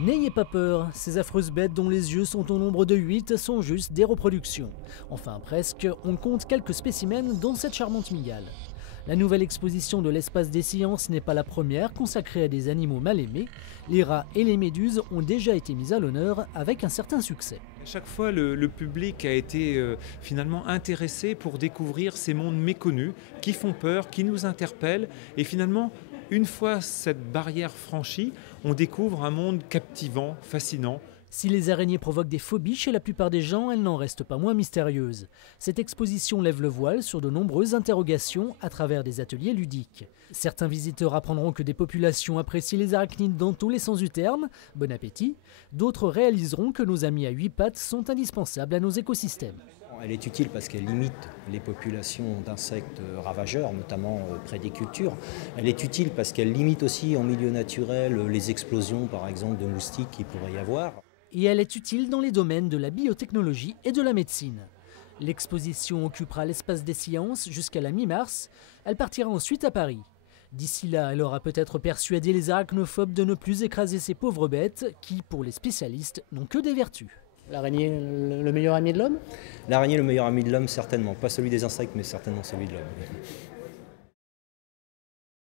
N'ayez pas peur, ces affreuses bêtes dont les yeux sont au nombre de 8 sont juste des reproductions. Enfin presque, on compte quelques spécimens dans cette charmante mygale. La nouvelle exposition de l'espace des sciences n'est pas la première consacrée à des animaux mal aimés. Les rats et les méduses ont déjà été mis à l'honneur avec un certain succès. À chaque fois, le public a été finalement intéressé pour découvrir ces mondes méconnus qui font peur, qui nous interpellent. Et finalement, une fois cette barrière franchie, on découvre un monde captivant, fascinant. Si les araignées provoquent des phobies chez la plupart des gens, elles n'en restent pas moins mystérieuses. Cette exposition lève le voile sur de nombreuses interrogations à travers des ateliers ludiques. Certains visiteurs apprendront que des populations apprécient les arachnides dans tous les sens du terme, bon appétit. D'autres réaliseront que nos amis à 8 pattes sont indispensables à nos écosystèmes. Elle est utile parce qu'elle limite les populations d'insectes ravageurs, notamment près des cultures. Elle est utile parce qu'elle limite aussi en milieu naturel les explosions, par exemple, de moustiques qu'il pourrait y avoir. Et elle est utile dans les domaines de la biotechnologie et de la médecine. L'exposition occupera l'espace des sciences jusqu'à la mi-mars. Elle partira ensuite à Paris. D'ici là, elle aura peut-être persuadé les arachnophobes de ne plus écraser ces pauvres bêtes qui, pour les spécialistes, n'ont que des vertus. L'araignée, le meilleur ami de l'homme? L'araignée est le meilleur ami de l'homme, certainement. Pas celui des insectes, mais certainement celui de l'homme.